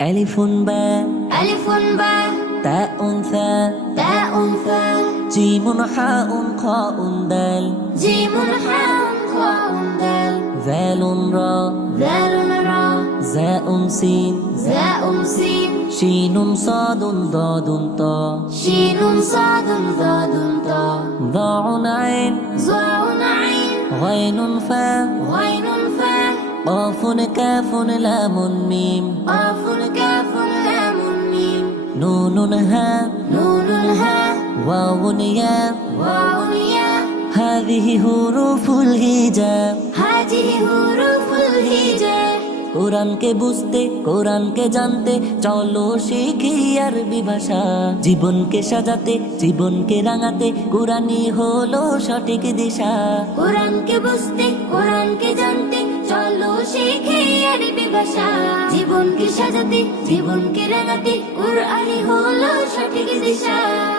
ألف باء ألف باء تاء ثاء تاء ثاء جيم حاء خاء دال جيم حاء خاء دال ذال راء ذال راء زاء سين زاء سين شين صاد ضاد طاء شين صاد ضاد طاء ضاع عين ظاء عين غين فاء غين فاء قاف كاف لام ميم قاف كاف لام ميم نون هاء نون الهاء واو ياء واو ياء هذه حروف الهجاء هذه حروف الهجاء কোরআনকে বুঝতে কোরআনকে জানতে চলো শিখি আরবি ভাষা জীবনকে সাজাতে জীবনকে রাঙাতে কোরআনই হলো সঠিক দিশা কোরআনকে বুঝতে কোরআনকে জানতে চলো শিখে আরবি ভাষা জীবনকে সাজাতে জীবনকে রাঙাতে কোরআনই হলো সঠিক দিশা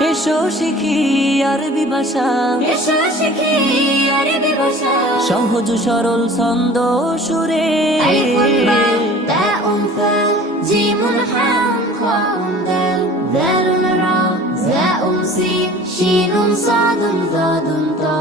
এসো শিখি আরবি ভাষা এসো শিখি আরবি ভাষা সহজ সরল ছন্দ সুরে আলিফুন বা তাউন ফা জিমুন হাম খাউন দাল দালুন রা জাউন সিন শিনুন সাদুন দাদুন তা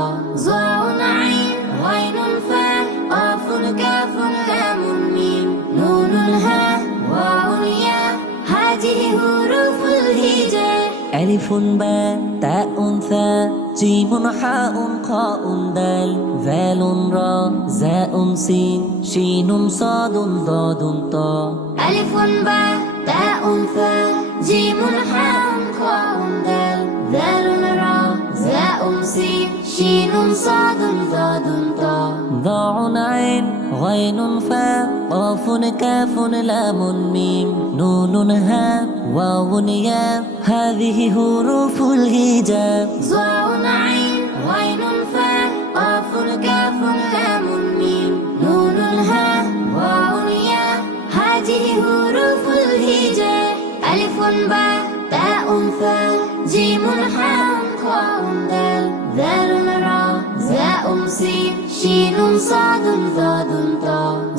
যাউন আইন গাইনুন ফা قافٌ كافٌ لام ميم نون الهاء واو ياء هذه حروف الهجاء ألف باء تاء ثاء جيم حاء خاء دال ذال راء زاء سين شين صاد ضاد طاء ألف باء تاء ثاء جيم حاء خاء دال ذال راء زاء سين شين صاد ضاد طاء ضاع عين غين فاء قاف كاف لام ميم نون هاء واو ياء هذه حروف الهجاء ظاء عين غين فاء قاف كاف لام ميم نون الهاء واو ياء هذه حروف الهجاء ألف باء تاء ثاء جيم حاء خاء دال ذال راء زاء سين شين صاد ضاد طاء